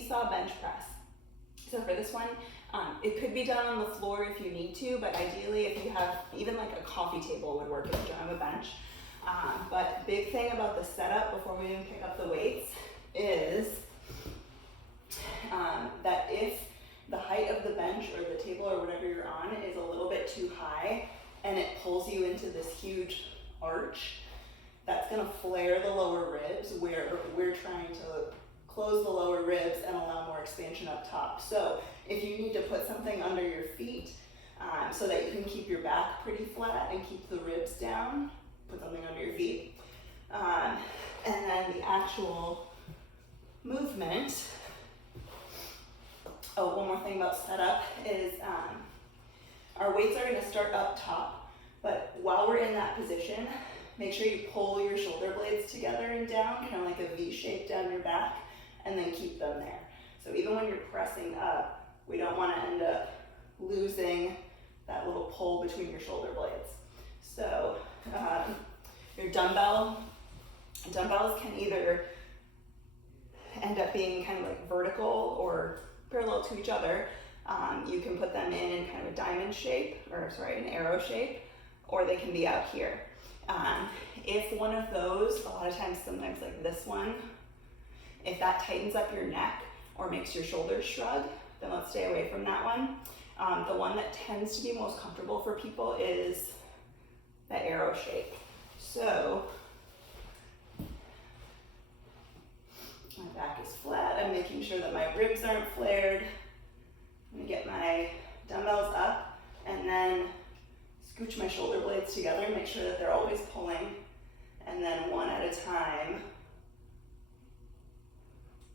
seesaw bench press. So for this one, it could be done on the floor if you need to, but ideally if you have, even like a coffee table would work if you don't have a bench. But big thing about the setup before we even pick up the weights is that if the height of the bench or the table or whatever you're on is a little bit too high and it pulls you into this huge arch, that's gonna flare the lower ribs where we're trying to close the lower ribs and allow more expansion up top. So if you need to put something under your feet so that you can keep your back pretty flat and keep the ribs down, put something under your feet. And then the actual movement. Oh, one more thing about setup is our weights are gonna start up top, but while we're in that position, make sure you pull your shoulder blades together and down, kind of like a V shape down your back, and then keep them there. So even when you're pressing up, we don't want to end up losing that little pull between your shoulder blades. So your dumbbells can either end up being kind of like vertical or parallel to each other. You can put them in kind of a diamond shape, or sorry, an arrow shape, or they can be out here. If one of those, a lot of times, sometimes like this one, if that tightens up your neck or makes your shoulders shrug, then let's stay away from that one. The one that tends to be most comfortable for people is the arrow shape. So my back is flat. I'm making sure that my ribs aren't flared. I'm gonna get my dumbbells up and then scooch my shoulder blades together, make sure that they're always pulling, and then one at a time,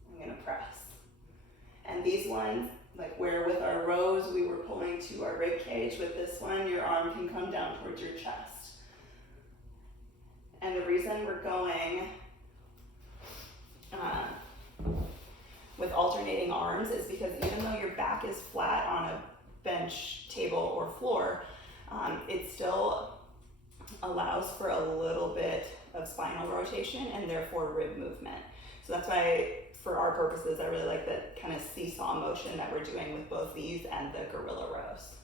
I'm gonna press. And these ones, like where with our rows we were pulling to our rib cage, with this one, your arm can come down towards your chest. And the reason we're going with alternating arms is because even though your back is flat on a bench, table, or floor, it still allows for a little bit of spinal rotation and therefore rib movement. So that's why, for our purposes, I really like the kind of seesaw motion that we're doing with both these and the gorilla rows.